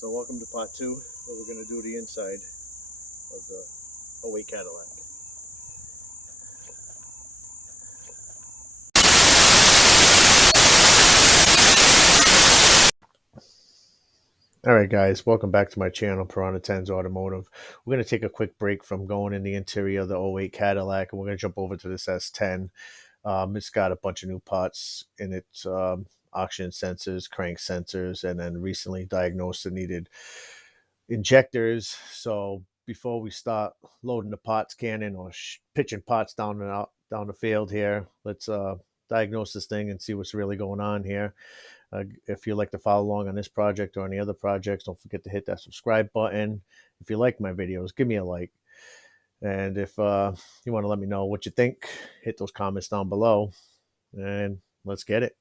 So welcome to part 2, where we're going to do the inside of the '08 Cadillac. Alright guys, welcome back to my channel, Piranha 10's Automotive. We're going to take a quick break from going in the interior of the '08 Cadillac, and we're going to jump over to this S10. It's got a bunch of new parts in it, oxygen sensors, crank sensors, and then recently diagnosed it needed injectors. So before we start loading the parts cannon or pitching parts down the field here, let's diagnose this thing and see what's really going on here. If you'd like to follow along on this project or any other projects, don't forget to hit that subscribe button. If you like my videos, give me a like. And if you want to let me know what you think, hit those comments down below. And let's get it.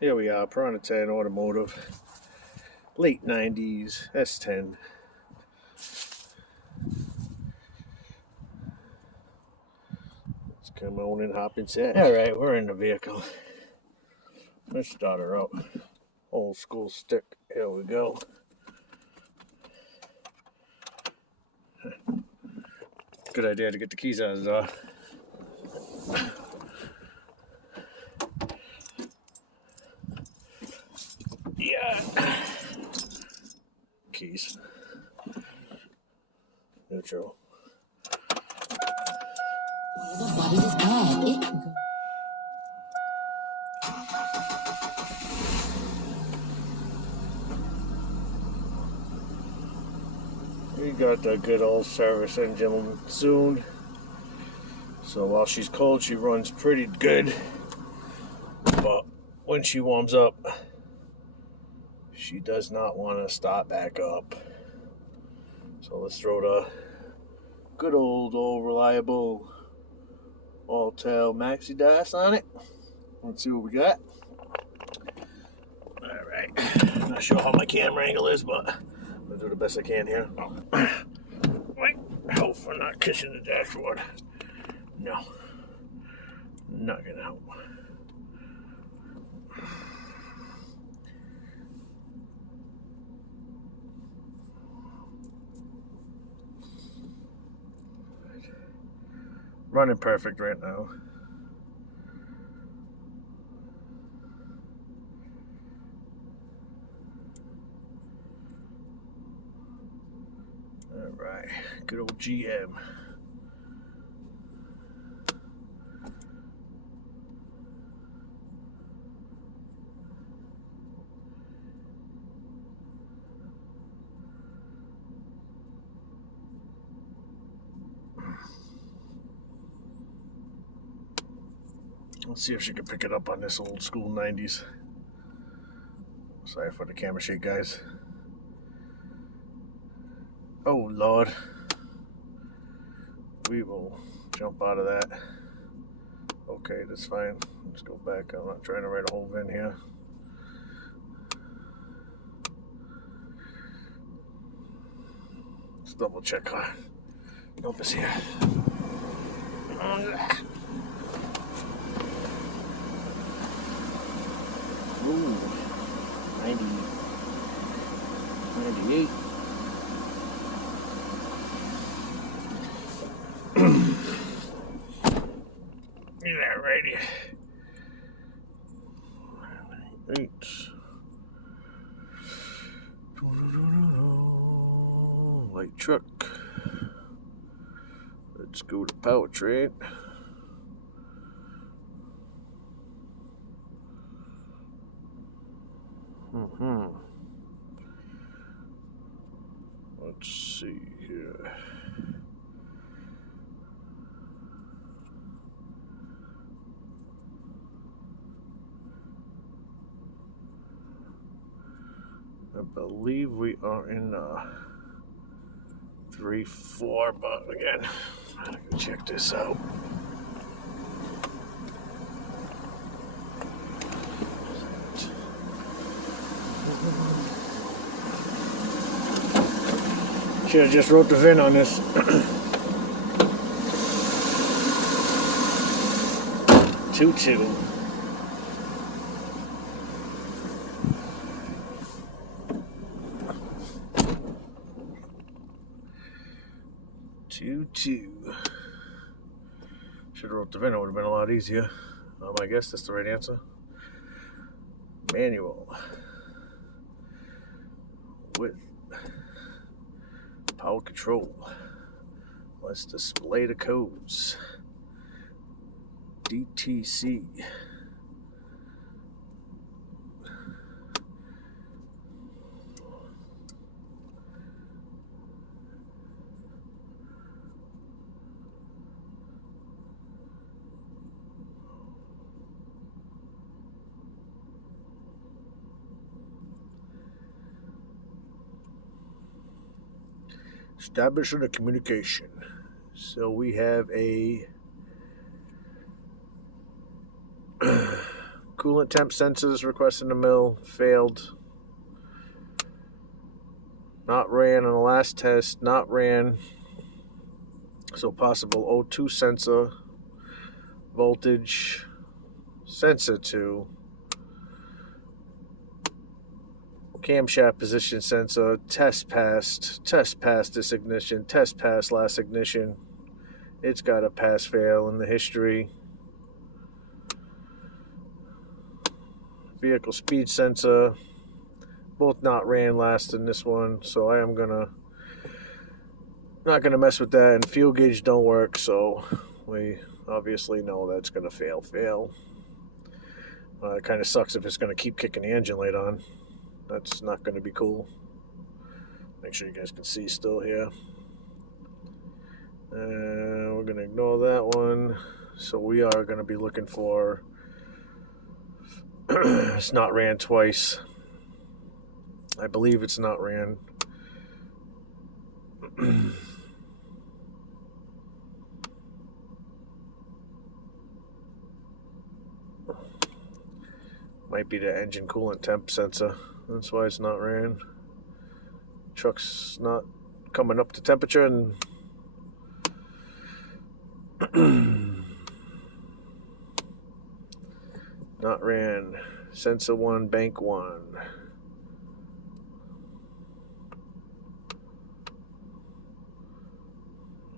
Here we are, Piranha 10 Automotive, late 90s, S10. Let's come on and hop inside. Alright, we're in the vehicle. Let's start her up. Old school stick. Here we go. Good idea to get the keys out of the door. Yeah. Keys. Neutral. We got the good old service engine soon. So while she's cold, she runs pretty good. But when she warms up, she does not want to start back up. So let's throw the good old reliable all-tail maxi DAS on it. Let's see what we got. Alright. Not sure how my camera angle is, but I'm going to do the best I can here. Wait. Hope I'm not kissing the dashboard. No. Not going to help. Running perfect right now. Alright, good old GM. Let's see if she can pick it up on this old school 90s. Sorry for the camera shake, guys. Oh, Lord. We will jump out of that. Okay, that's fine. Let's go back. I'm not trying to write a whole VIN here. Let's double check our numbers here. Ooh, 90, 98. Yeah, righty. 8. Light truck. Let's go to powertrain. Let's see here. believe we are in 3-4, but again, I can check this out. Should have just wrote the VIN on this. 22. Should have wrote the VIN. It would have been a lot easier. I guess that's the right answer. Manual with power control. Let's display the codes. DTC. Establishing a communication. So we have a coolant temp sensors request in the mill, failed. Not ran on the last test, not ran. So possible O2 sensor, voltage, sensor 2, camshaft position sensor, test passed this ignition, test passed last ignition. It's got a pass fail in the history. Vehicle speed sensor, both not ran last in this one, so I am not gonna mess with that. And fuel gauge don't work, so we obviously know that's gonna fail. It kind of sucks if it's gonna keep kicking the engine light on. That's not gonna be cool. Make sure you guys can see still here. We're gonna ignore that one. So we are gonna be looking for. It's not ran twice. I believe it's not ran. Might be the engine coolant temp sensor. That's why it's not ran. Truck's not coming up to temperature and not ran. Sensor 1, bank 1.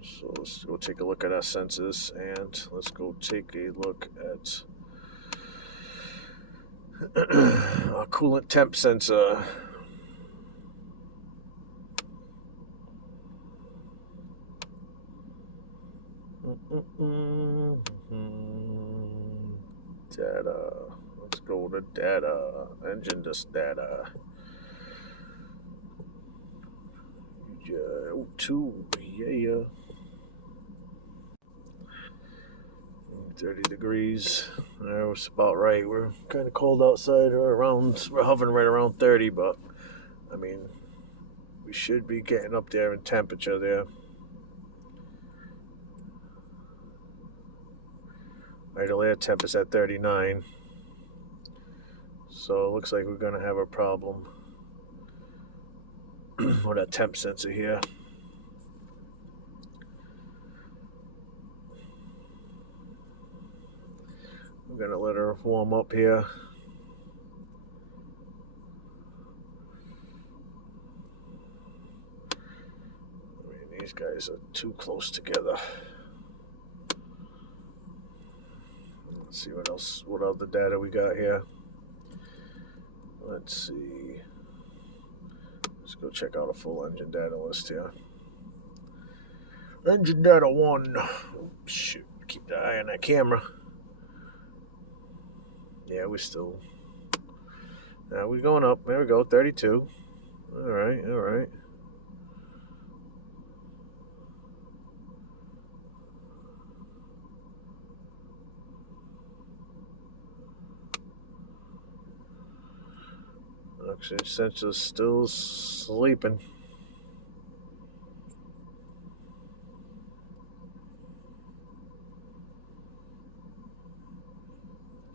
So let's go take a look at our sensors, and let's go take a look at our coolant temp sensor. Data. Let's go to data. Engine data. O2. Yeah. 30 degrees. That was about right. We're kind of cold outside. We're hovering right around 30, but I mean, we should be getting up there in temperature there. Idle air temp is at 39. So it looks like we're going to have a problem with that temp sensor here. I'm going to let her warm up here. I mean, these guys are too close together. Let's see what other data we got here. Let's see. Let's go check out a full engine data list here. Engine data 1. Oh, shoot, keep the eye on that camera. Yeah, we're still. Now we're going up. There we go, 32. All right. Oxygen sensor's still sleeping.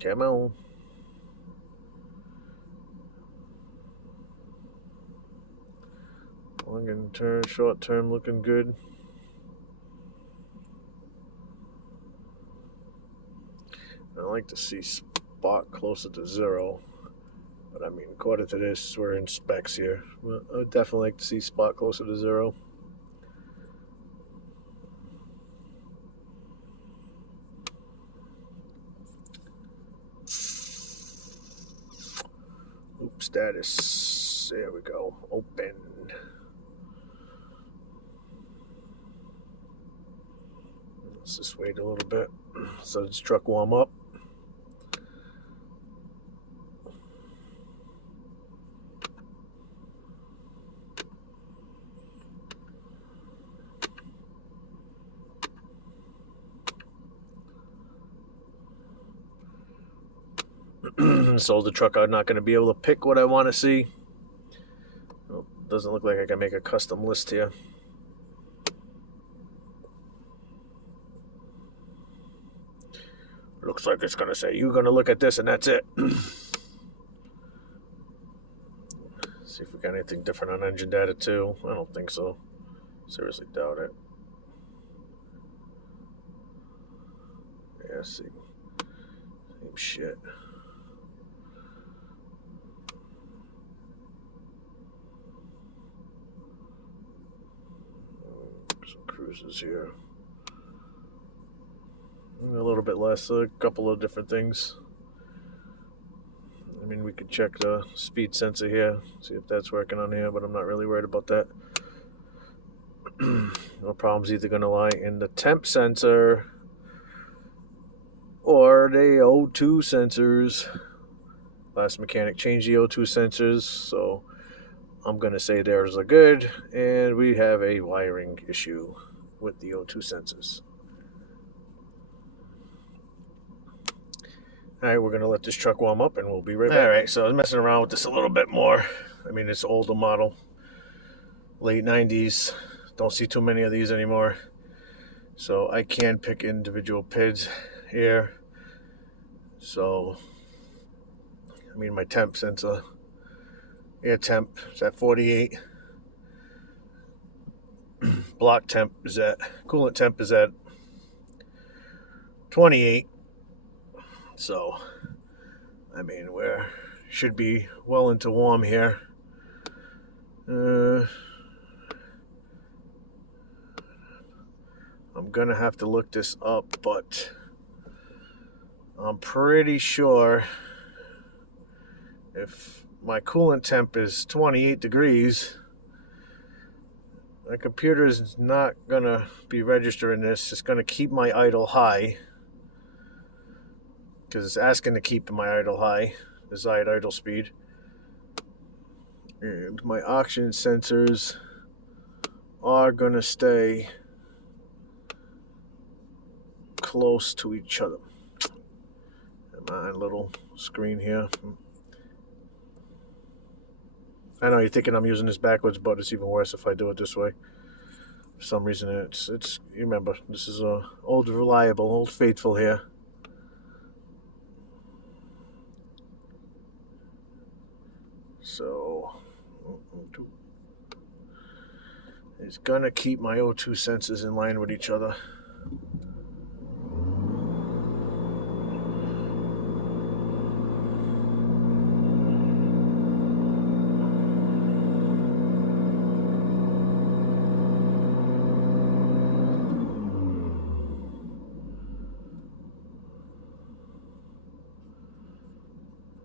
Come on. Long and term, short term looking good. I like to see spot closer to 0. But I mean, according to this, we're in specs here. Well, I would definitely like to see spot closer to 0. Loop status. There we go. Open. Let's just wait a little bit so this truck warm up. Sold the truck. I'm not going to be able to pick what I want to see. Well, doesn't look like I can make a custom list here. Looks like it's going to say, you're going to look at this and that's it. See if we got anything different on engine data too. I don't think so. Seriously doubt it. Yeah, same shit. Some cruises here. A little bit less, a couple of different things. I mean, we could check the speed sensor here, see if that's working on here, but I'm not really worried about that. No problem's either going to lie in the temp sensor or the O2 sensors. Last mechanic changed the O2 sensors, so I'm going to say theirs are good, and we have a wiring issue with the O2 sensors. Alright, we're going to let this truck warm up and we'll be right back. Alright, so I was messing around with this a little bit more. I mean, it's an older model. Late 90s. Don't see too many of these anymore. So I can pick individual PIDs here. So, I mean, my temp sensor. Air temp is at 48. Block temp is at, coolant temp is at 28. So, I mean, we should be well into warm here. I'm gonna have to look this up, but I'm pretty sure if my coolant temp is 28 degrees, my computer is not gonna be registering this. It's gonna keep my idle high, because it's asking to keep my idle high, desired idle speed. And my oxygen sensors are going to stay close to each other. My little screen here. I know you're thinking I'm using this backwards, but it's even worse if I do it this way. For some reason, it's you remember, this is a old reliable, old faithful here. So, it's going to keep my O2 sensors in line with each other.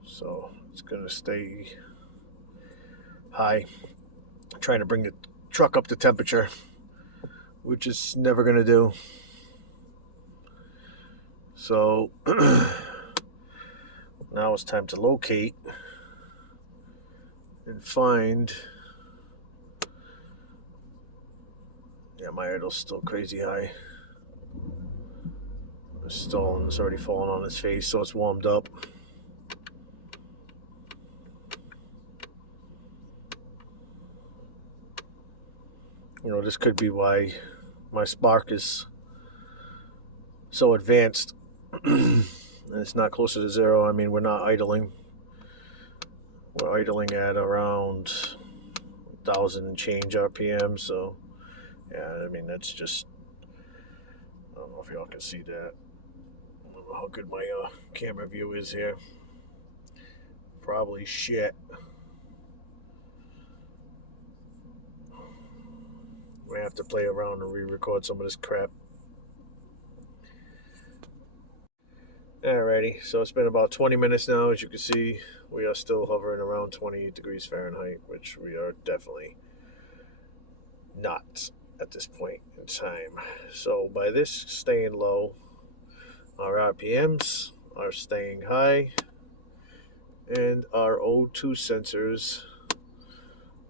So, it's going to stay high. I'm trying to bring the truck up to temperature, which is never going to do. So now it's time to locate and find. Yeah, my idle's still crazy high. It's stalling. It's already falling on its face, so it's warmed up. This could be why my spark is so advanced and it's not closer to zero. I mean, we're not idling. We're idling at around 1,000 and change RPM. So, yeah, I mean, that's just, I don't know if y'all can see that. I don't know how good my camera view is here. Probably shit. We have to play around and re-record some of this crap. Alrighty, so it's been about 20 minutes now. As you can see, we are still hovering around 28 degrees Fahrenheit, which we are definitely not at this point in time. So by this staying low, our RPMs are staying high, and our O2 sensors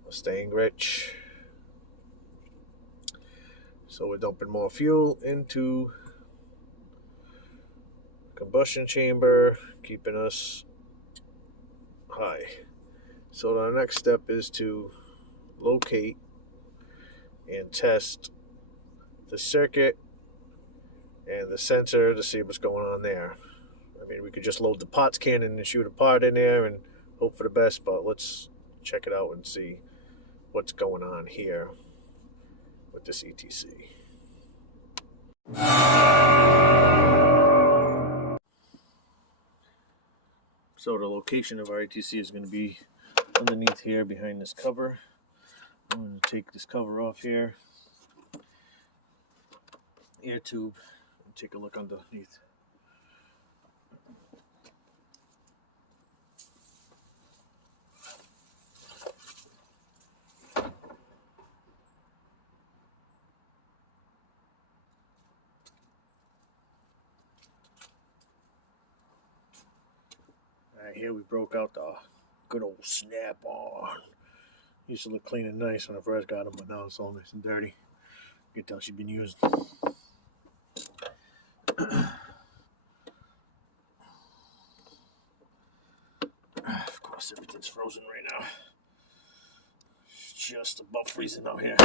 are staying rich. So we're dumping more fuel into combustion chamber, keeping us high. So our next step is to locate and test the circuit and the sensor to see what's going on there. I mean, we could just load the pots cannon and shoot a pot in there and hope for the best, but let's check it out and see what's going on here with this ETC. So the location of our ETC is going to be underneath here behind this cover. I'm going to take this cover off here, air tube, and take a look underneath. Alright, here we broke out the good old snap-on. Used to look clean and nice when I first got them, but now it's all nice and dirty. You can tell she's been used. Of course, everything's frozen right now. It's just above freezing out here.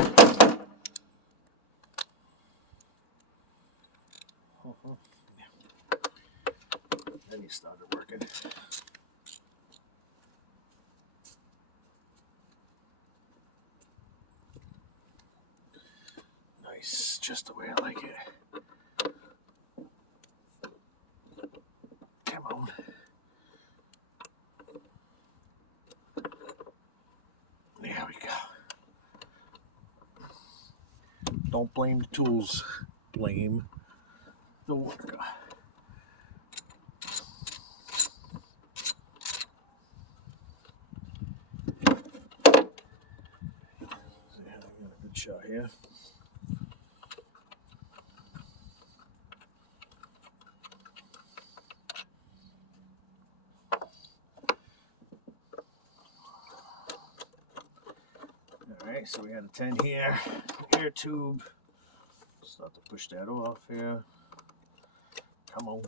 Then he started working. Nice, just the way I like it. Come on. There we go. Don't blame the tools. Blame the worker. Good shot here. Alright, so we had a 10 here, air tube. Start to push that off here. Come on.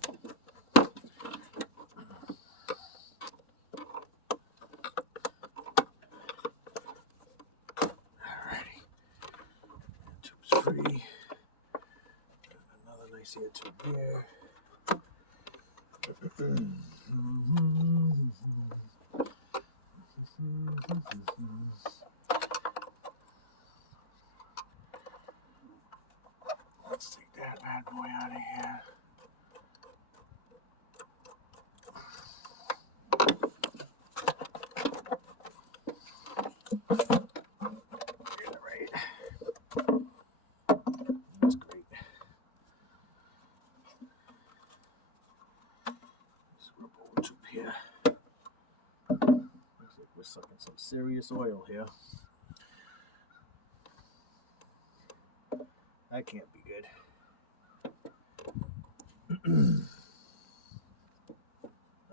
Alrighty. Tube's free. Another nice air tube here. Let's take that bad boy out of here. Get it right. That's great. This rubber tube here. Looks like we're sucking some serious oil here. That can't be good.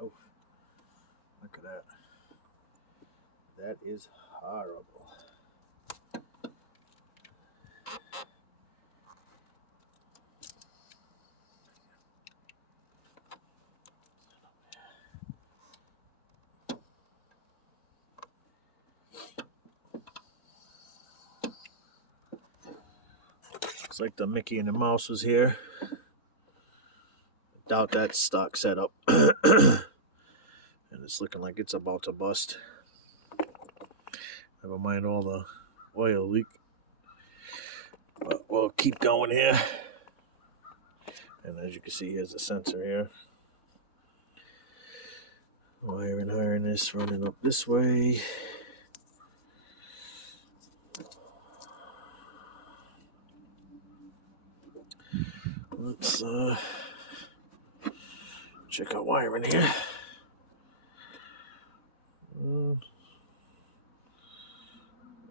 Oh, look at that. That is horrible. Looks like the Mickey and the Mouse was here. Doubt that's stock setup. And it's looking like it's about to bust. Never mind all the oil leak. But we'll keep going here. And as you can see, here's the sensor here. Wire and harness running up this way. Let's check out wiring here.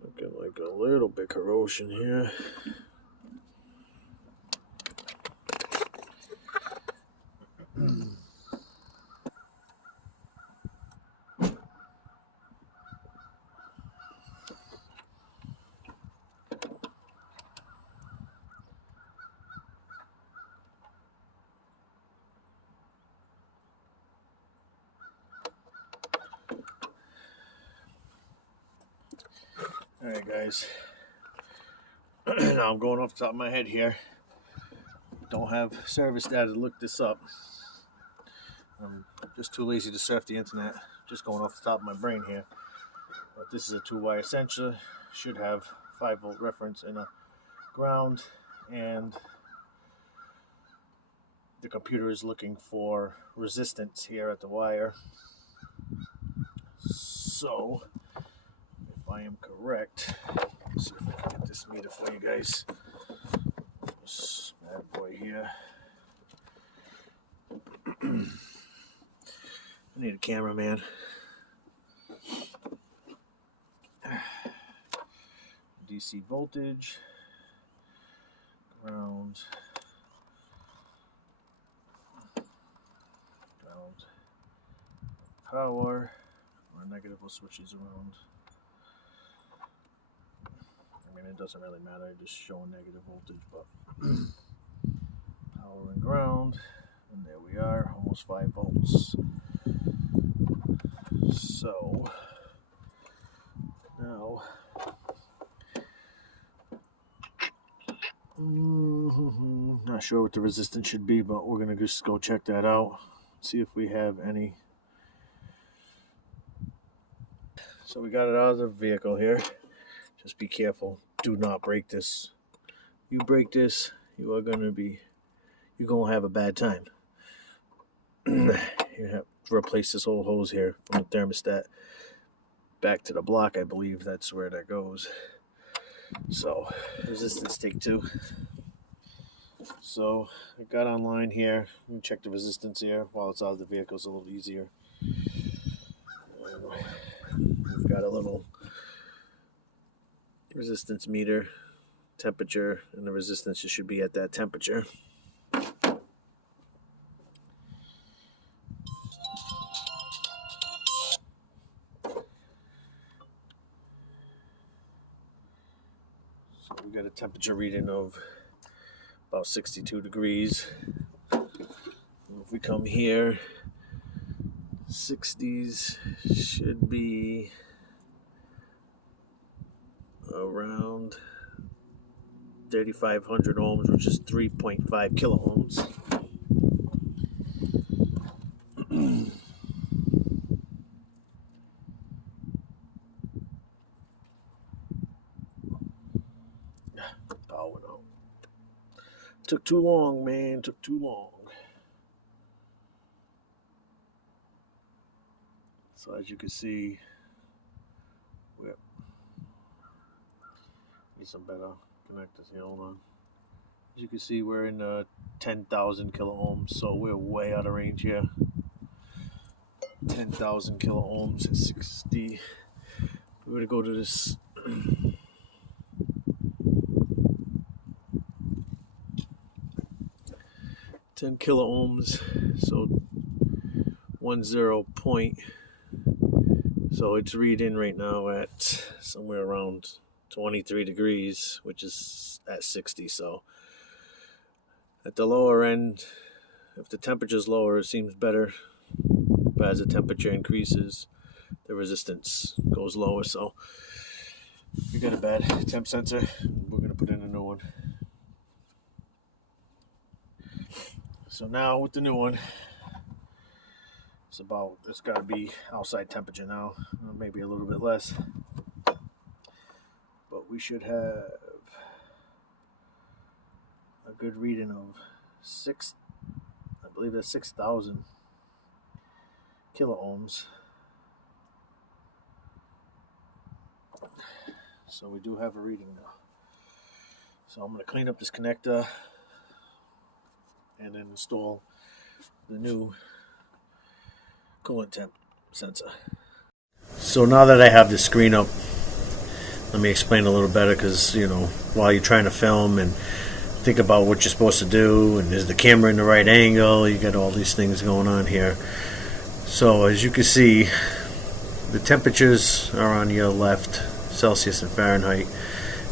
Looking like a little bit corrosion here. Alright guys, now I'm going off the top of my head here. Don't have service data to look this up. I'm just too lazy to surf the internet. Just going off the top of my brain here. But this is a 2-wire sensor. Should have 5-volt reference and a ground. And the computer is looking for resistance here at the wire. So if I am correct, let's see if I can get this meter for you guys. This bad boy here. I need a cameraman. DC voltage, ground, power, or negative will switch these around. I mean, it doesn't really matter, just showing negative voltage, but power and ground, and there we are, almost 5 volts. So now not sure what the resistance should be, but we're gonna just go check that out, see if we have any. So we got it out of the vehicle here. Just be careful. Do not break this. You break this, you're gonna have a bad time. You have to replace this whole hose here from the thermostat back to the block. I believe that's where that goes. So resistance take 2. So I got online here. Let me check the resistance here while it's out of the vehicle. It's a little easier. We've got a little resistance meter, temperature, and the resistance should be at that temperature. So we got a temperature reading of about 62 degrees. If we come here, 60s should be around 3,500 ohms, which is 3.5 kilo ohms. Power went out. Took too long, man. Took too long. So as you can see, we need some better connectors here. Hold on. As you can see, we're in 10,000 kilo ohms, so we're way out of range here. 10,000 kilo ohms at 60. We're going to go to this. 10 kilo ohms, so 10 point. So it's reading right now at somewhere around 23 degrees, which is at 60. So at the lower end, if the temperature is lower, it seems better. But as the temperature increases, the resistance goes lower. So we got a bad temp sensor. We're going to put in a new one. So now with the new one, it's got to be outside temperature now, maybe a little bit less, but we should have a good reading of I believe that's 6,000 kilo ohms. So we do have a reading now. So I'm going to clean up this connector and then install the new coolant temp sensor. So now that I have the screen up, let me explain a little better, because while you're trying to film and think about what you're supposed to do, and is the camera in the right angle, you got all these things going on here. So as you can see, the temperatures are on your left, Celsius and Fahrenheit,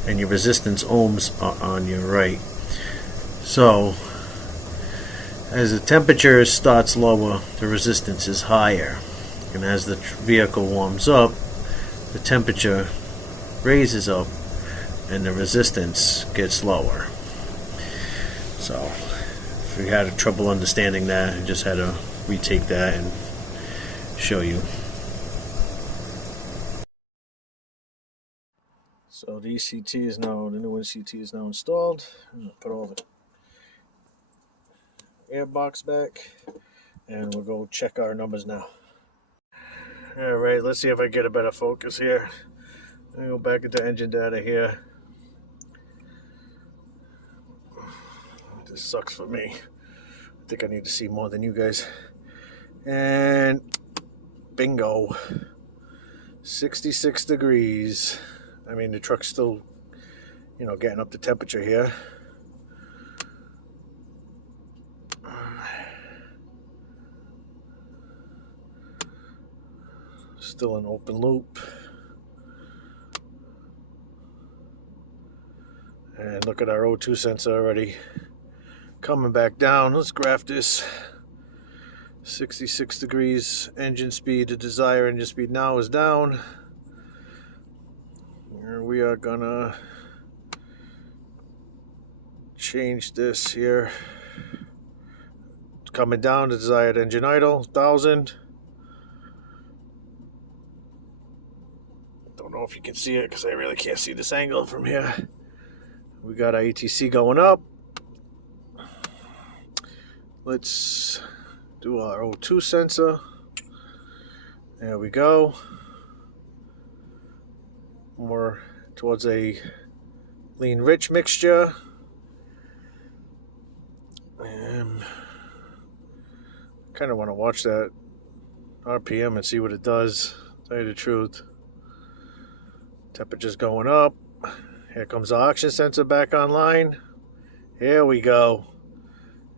and your resistance ohms are on your right. So as the temperature starts lower, the resistance is higher, and as the vehicle warms up, the temperature raises up and the resistance gets lower. So if you had trouble understanding that, I just had to retake that and show you. So the new ECT is now installed. I'm going to put all the air box back, and we'll go check our numbers now. Alright, let's see if I get a better focus here. I'm going to go back into engine data here. This sucks for me. I think I need to see more than you guys. And bingo. 66 degrees. I mean, the truck's still, getting up to temperature here. Still an open loop. And look at our O2 sensor already coming back down. Let's graph this. 66 degrees engine speed. The desired engine speed now is down. And we are gonna change this here. It's coming down. The desired engine idle, 1,000. Don't know if you can see it because I really can't see this angle from here. We got our ATC going up. Let's do our O2 sensor. There we go. More towards a lean rich mixture. And kind of want to watch that RPM and see what it does. Tell you the truth. Temperature's going up. Here comes the oxygen sensor back online. Here we go.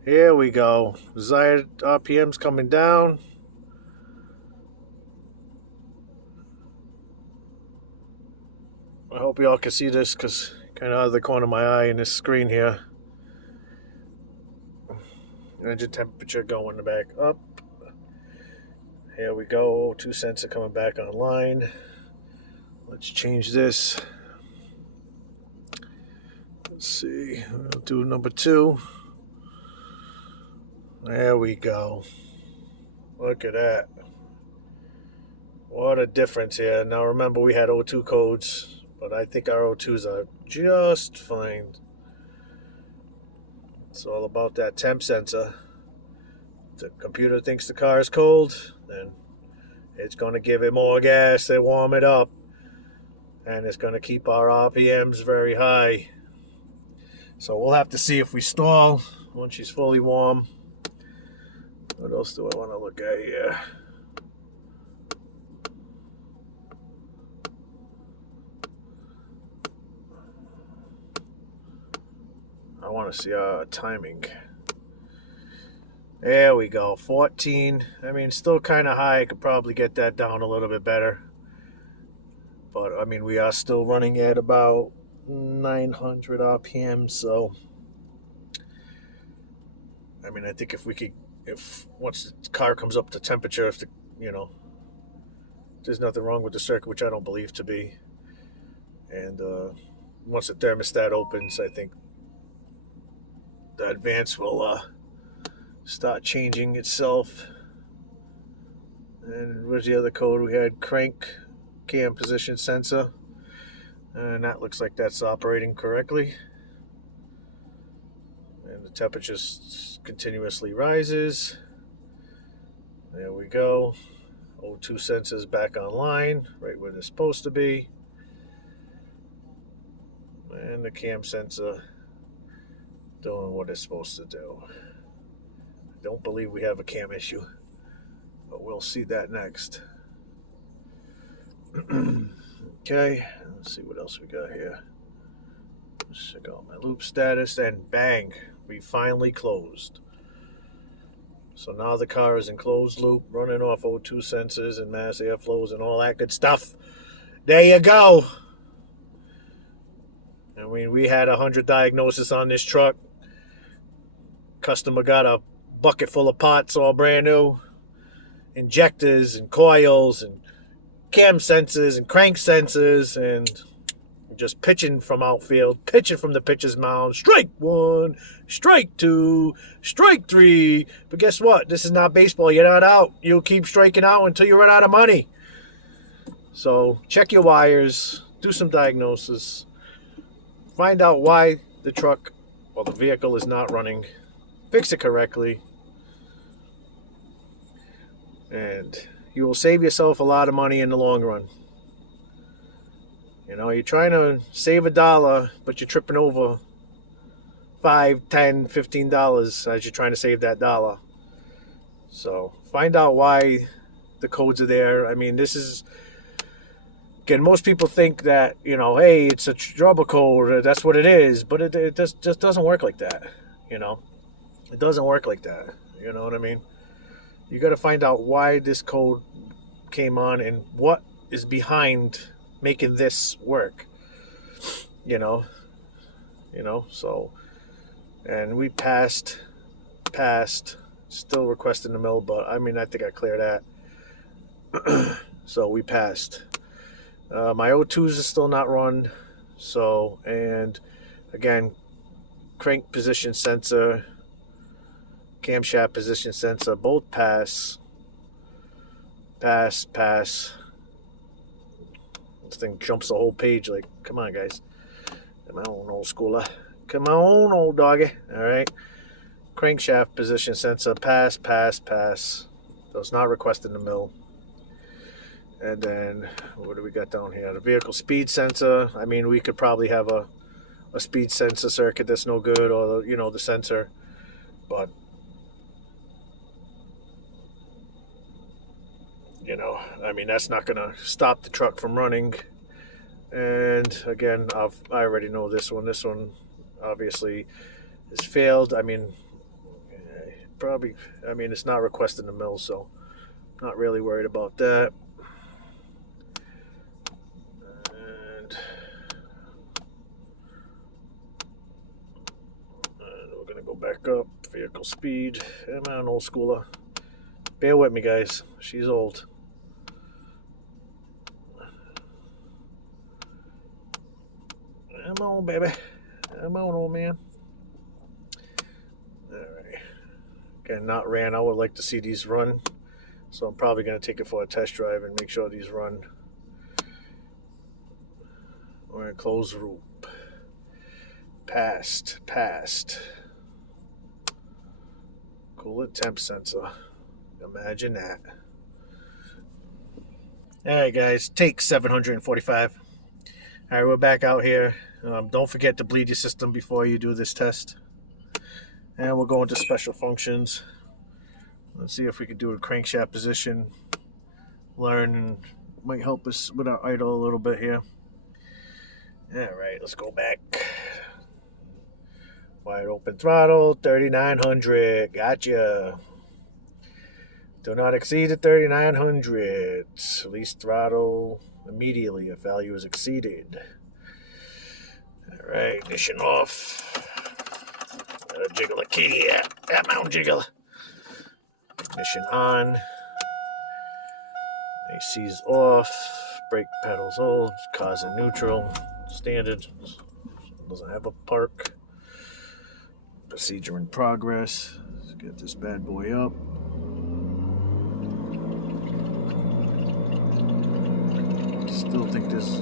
Here we go. Desired RPM's coming down. I hope y'all can see this, because kind of out of the corner of my eye in this screen here. Engine temperature going back up. Here we go. O2 sensor coming back online. Let's change this. Let's see. We'll do number 2. There we go. Look at that. What a difference here. Now remember, we had O2 codes, but I think our O2s are just fine. It's all about that temp sensor. If the computer thinks the car is cold, then it's going to give it more gas and warm it up. And it's going to keep our RPMs very high. So we'll have to see if we stall once she's fully warm. What else do I want to look at here? I want to see our timing. There we go, 14. I mean, still kind of high. I could probably get that down a little bit better. But, I mean, we are still running at about 900 RPM, so... I mean, I think if once the car comes up to temperature, there's nothing wrong with the circuit, which I don't believe to be. And once the thermostat opens, I think the advance will start changing itself. And where's the other code? We had crank cam position sensor, and that looks like that's operating correctly. And the temperature continuously rises. There we go. O2 sensors back online, right where they're supposed to be. And the cam sensor doing what it's supposed to do. I don't believe we have a cam issue, but we'll see that next. Okay, let's see what else we got here. Let's check out my loop status, and bang, we finally closed. So now the car is in closed loop, running off O2 sensors and mass airflows and all that good stuff. There you go. I mean, we had 100 diagnoses on this truck. Customer got a bucket full of parts, all brand new. Injectors and coils and cam sensors and crank sensors, and just pitching from outfield, pitching from the pitcher's mound. Strike one, strike two, strike three. But guess what? This is not baseball. You're not out. You'll keep striking out until you run out of money. So check your wires, do some diagnosis, find out why the truck or the vehicle is not running, fix it correctly, and you will save yourself a lot of money in the long run. You know, you're trying to save $1, but you're tripping over $5, $10, $15 as you're trying to save that dollar. So find out why the codes are there. I mean, this is, again, most people think that, you know, hey, it's a trouble code, that's what it is, but it just doesn't work like that, you know. It doesn't work like that, you know what I mean? You got to find out why this code came on and what is behind making this work, you know, so, and we passed, still requesting the mill, but I mean, I think I cleared that. So we passed. My O2s is still not run, so, and again, crank position sensor, camshaft position sensor, both pass. This thing jumps the whole page like, come on, guys. Come on, old schooler. Come on, old doggy. All right. Crankshaft position sensor, pass. So it's not requesting the mill. And then, what do we got down here? The vehicle speed sensor. I mean, we could probably have a speed sensor circuit that's no good, or, you know, the sensor. But, you know, I mean, that's not going to stop the truck from running. And again, I already know this one. This one obviously has failed. I mean, it's not requesting the mill, so I'm not really worried about that. And we're going to go back up. Vehicle speed. Come on, old schooler. Bear with me, guys. She's old. Come on, baby. Come on, old man. All right. Again, not ran. I would like to see these run. So I'm probably going to take it for a test drive and make sure these run. We're going to close loop. Passed. Coolant temp sensor. Imagine that. All right, guys. Take 745. All right, we're back out here. Don't forget to bleed your system before you do this test. And we'll go into special functions. Let's see if we can do a crankshaft position. Learn, and might help us with our idle a little bit here. All right, let's go back. Wide open throttle, 3,900. Gotcha. Do not exceed the 3,900. Release throttle immediately if value is exceeded. All right, ignition off. Gotta jiggle the key. Yeah, that mount jiggle. Ignition on. AC's off. Brake pedals hold. Cars in neutral. Standard. Doesn't have a park. Procedure in progress. Let's get this bad boy up. Still think this...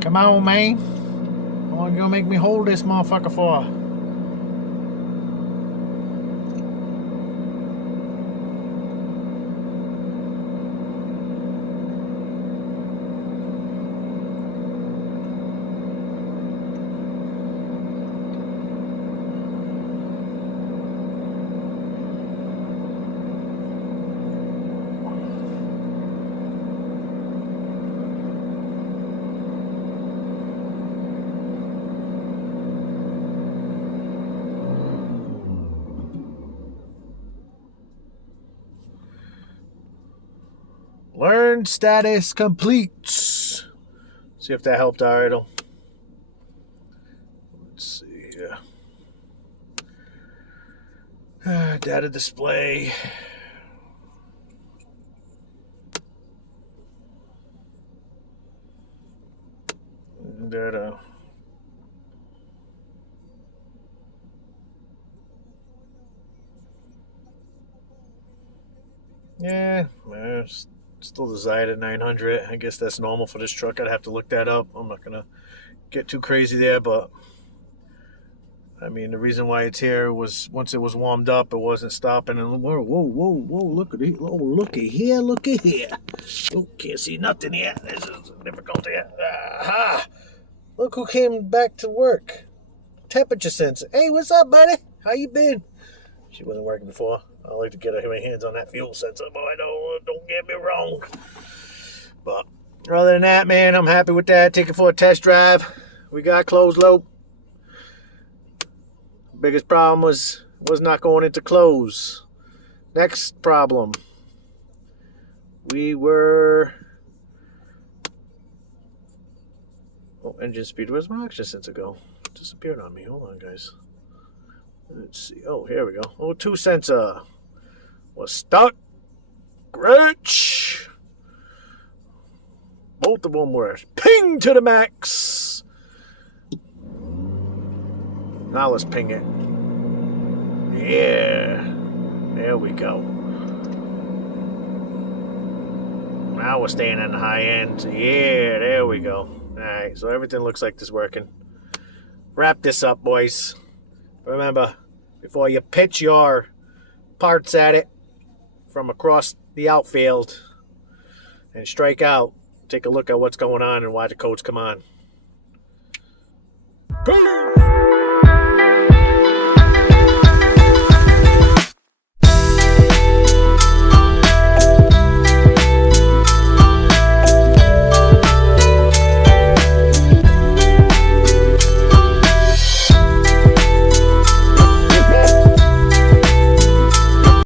Come on, man. What are you gonna make me hold this motherfucker for? Learn status complete. See if that helped our idle. Let's see here. Data display. Data. Yeah, still desired at 900. I guess that's normal for this truck. I'd have to look that up. I'm not gonna get too crazy there, but I mean the reason why it's here was once it was warmed up, it wasn't stopping. And whoa, look at it! Oh, look at here! Oh, can't see nothing here. This is difficult here. Aha! Look who came back to work. Temperature sensor. Hey, what's up, buddy? How you been? She wasn't working before. I like to get my hands on that fuel sensor, boy. Don't get me wrong. But other than that, man, I'm happy with that. Take it for a test drive. We got closed loop. Biggest problem was not going into close. Next problem. We were... Oh, engine speed. Where's my oxygen sensor go? It disappeared on me. Hold on, guys. Let's see. Oh, here we go. O2 sensor was stuck. Gretch. Both of them were ping to the max. Now let's ping it. Yeah. There we go. Now we're staying on the high end. Yeah, there we go. Alright, so everything looks like this working. Wrap this up, boys. Remember, before you pitch your parts at it from across the outfield and strike out, take a look at what's going on and why the codes come on. Boom!